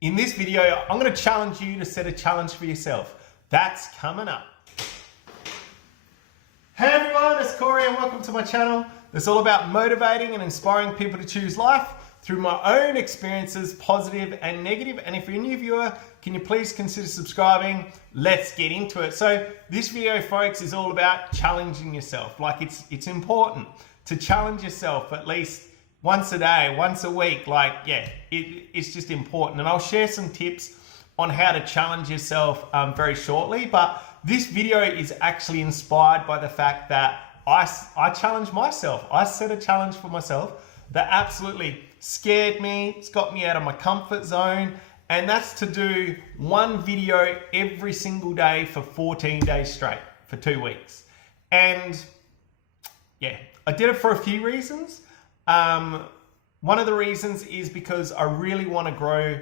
In this video, I'm going to challenge you to set a challenge for yourself. That's coming up. Hey everyone, it's Corey and welcome to my channel. It's all about motivating and inspiring people to choose life through my own experiences, positive and negative. And if you're a new viewer, can you please consider subscribing? Let's get into it. So this video, folks, is all about challenging yourself. Like it's important to challenge yourself at least once a day, once a week. It's just important. And I'll share some tips on how to challenge yourself very shortly. But this video is actually inspired by the fact that I challenged myself. I set a challenge for myself that absolutely scared me. It's got me out of my comfort zone. And that's to do one video every single day for 14 days straight for 2 weeks. And yeah, I did it for a few reasons. One of the reasons is because I really want to grow,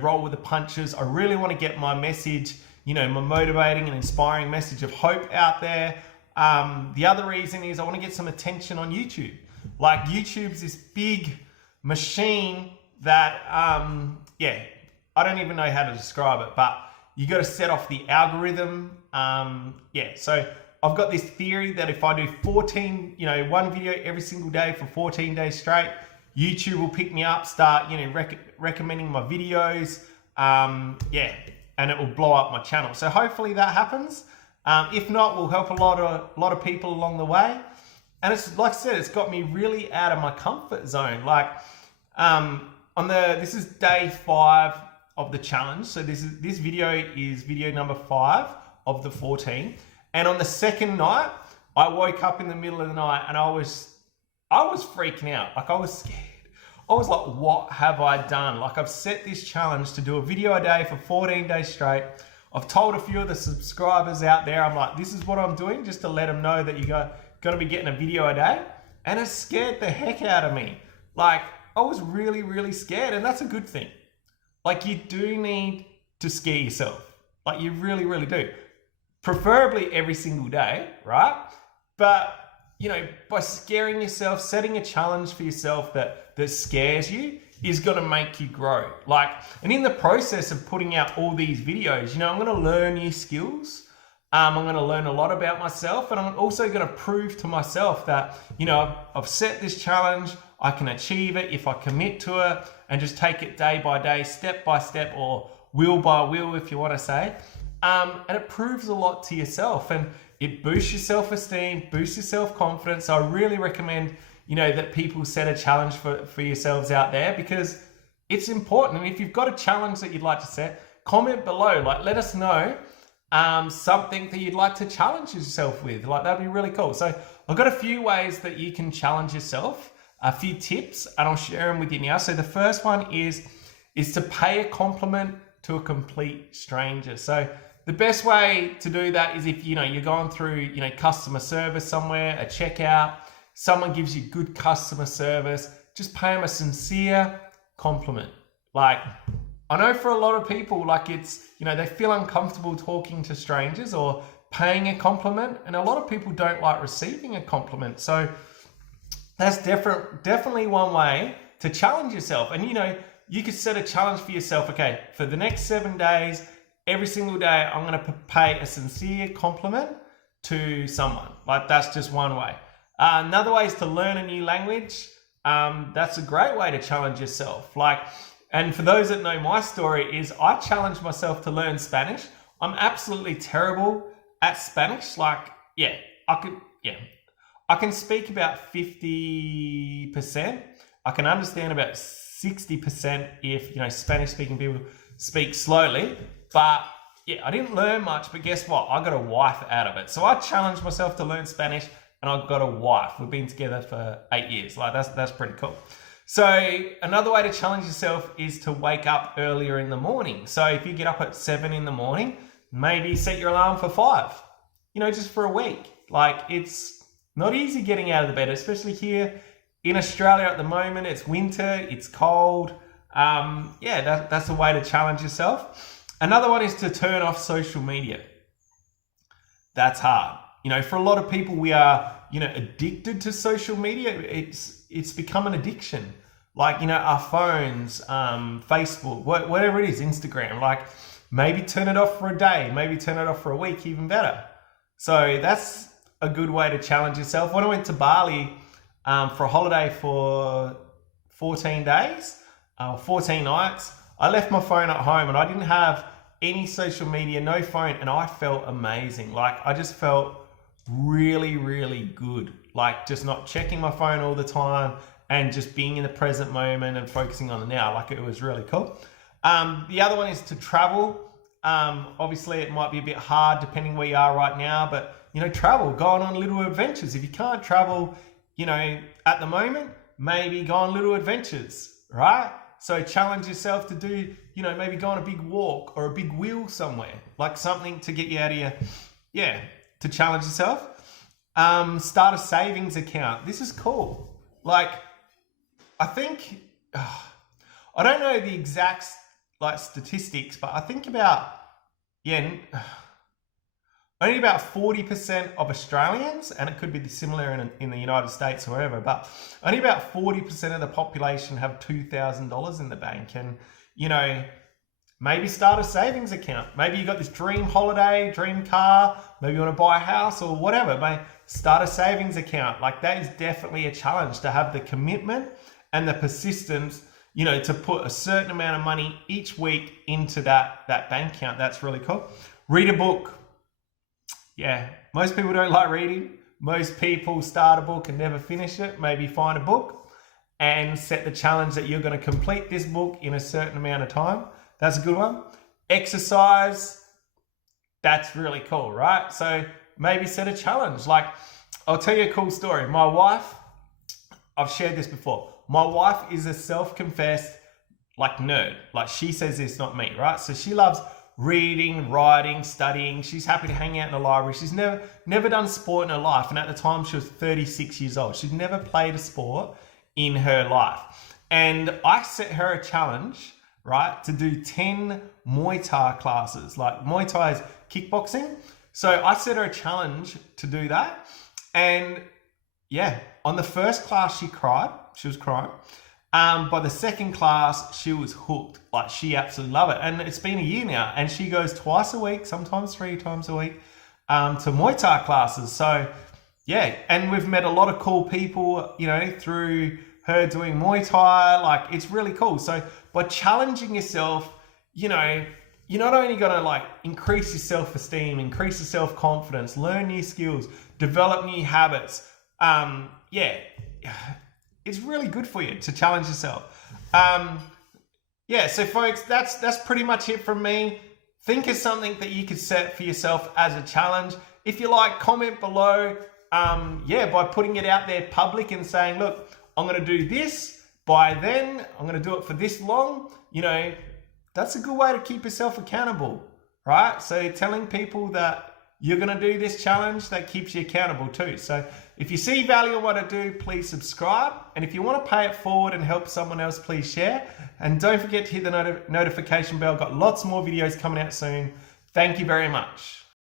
roll with the punches. I really want to get my message, my motivating and inspiring message of hope out there. The other reason is I want to get some attention on YouTube. Like YouTube's this big machine that, I don't even know how to describe it, but you got to set off the algorithm. So I've got this theory that if I do one video every single day for 14 days straight, YouTube will pick me up, start, recommending my videos. And it will blow up my channel. So hopefully that happens. If not, we'll help a lot of people along the way. And it's like I said, it's got me really out of my comfort zone. This is day 5 of the challenge. So this video is video number 5 of the 14. And on the second night, I woke up in the middle of the night and I was freaking out. I was scared. I was like, what have I done? I've set this challenge to do a video a day for 14 days straight. I've told a few of the subscribers out there, I'm like, this is what I'm doing, just to let them know that you're going to be getting a video a day. And it scared the heck out of me. I was really, really scared, and that's a good thing. You do need to scare yourself. You really, really do. Preferably every single day, right? But, by scaring yourself, setting a challenge for yourself that scares you is going to make you grow. And in the process of putting out all these videos, I'm going to learn new skills. I'm going to learn a lot about myself, and I'm also going to prove to myself that, I've set this challenge, I can achieve it if I commit to it and just take it day by day, step by step, or wheel by wheel, if you want to say. And it proves a lot to yourself, and it boosts your self-esteem, boosts your self-confidence. So I really recommend, that people set a challenge for yourselves out there, because it's important. And if you've got a challenge that you'd like to set, comment below. Let us know something that you'd like to challenge yourself with. That'd be really cool. So I've got a few ways that you can challenge yourself, a few tips, and I'll share them with you now. So the first one is to pay a compliment to a complete stranger. So the best way to do that is if, you're going through, customer service somewhere, a checkout, someone gives you good customer service, just pay them a sincere compliment. I know for a lot of people, it's, they feel uncomfortable talking to strangers or paying a compliment. And a lot of people don't like receiving a compliment. So that's definitely one way to challenge yourself. And, you could set a challenge for yourself. Okay, for the next 7 days, every single day, I'm going to pay a sincere compliment to someone. That's just one way. Another way is to learn a new language. That's a great way to challenge yourself. And for those that know my story, is I challenged myself to learn Spanish. I'm absolutely terrible at Spanish. I can speak about 50%. I can understand about 60% if, Spanish speaking people speak slowly. But I didn't learn much, but guess what? I got a wife out of it. So I challenged myself to learn Spanish, and I've got a wife. We've been together for 8 years. That's pretty cool. So another way to challenge yourself is to wake up earlier in the morning. So if you get up at 7 in the morning, maybe set your alarm for 5, just for a week. It's not easy getting out of the bed, especially here in Australia at the moment. It's winter, it's cold. That's a way to challenge yourself. Another one is to turn off social media. That's hard. For a lot of people, we are, addicted to social media. It's become an addiction. like, you know, our phones, Facebook, whatever it is, Instagram, like maybe turn it off for a day, maybe turn it off for a week, even better. So that's a good way to challenge yourself. When I went to Bali for a holiday for 14 days, 14 nights, I left my phone at home and I didn't have any social media, no phone, and I felt amazing. Like I just felt really, really good. Like just not checking my phone all the time and just being in the present moment and focusing on the now. Like it was really cool. The other one is to travel. Obviously it might be a bit hard depending where you are right now, but you know, travel, go on little adventures. If you can't travel, you know, at the moment, maybe go on little adventures, right? So challenge yourself to do, you know, maybe go on a big walk or a big wheel somewhere, like something to get you out of your, to challenge yourself. Start a savings account. This is cool. Like, I think, I don't know the exact like statistics, but I think about, only about 40% of Australians, and it could be similar in the United States or wherever, but only about 40% of the population have $2,000 in the bank. And, you know, maybe start a savings account. Maybe you got this dream holiday, dream car, maybe you want to buy a house or whatever. Maybe start a savings account. Like that is definitely a challenge, to have the commitment and the persistence, you know, to put a certain amount of money each week into that bank account. That's really cool. Read a book. Yeah, most people don't like reading. Most people start a book and never finish it. Maybe find a book and set the challenge that you're going to complete this book in a certain amount of time. That's a good one. Exercise. That's really cool, right? So maybe set a challenge. Like, I'll tell you a cool story. My wife, I've shared this before. My wife is a self-confessed like nerd. Like she says this, not me, right? So she loves reading, writing, studying. She's happy to hang out in the library. She's never done sport in her life. And at the time she was 36 years old. She'd never played a sport in her life. And I set her a challenge, right, to do 10 Muay Thai classes. Like Muay Thai is kickboxing. So I set her a challenge to do that. And yeah, on the first class she cried. She was crying. By the second class, she was hooked. Like she absolutely loved it. And it's been a year now. And she goes twice a week, sometimes 3 times a week, to Muay Thai classes. So yeah, and we've met a lot of cool people, you know, through her doing Muay Thai. Like it's really cool. So by challenging yourself, you know, you're not only going to like increase your self-esteem, increase your self-confidence, learn new skills, develop new habits. It's really good for you to challenge yourself. So folks, that's pretty much it from me. Think of something that you could set for yourself as a challenge. If you like, comment below, by putting it out there public and saying, look, I'm going to do this by then, I'm going to do it for this long. You know, that's a good way to keep yourself accountable, right? So telling people that you're going to do this challenge, that keeps you accountable too. So if you see value in what I do, please subscribe. And if you want to pay it forward and help someone else, please share. And don't forget to hit the notification bell. Got lots more videos coming out soon. Thank you very much.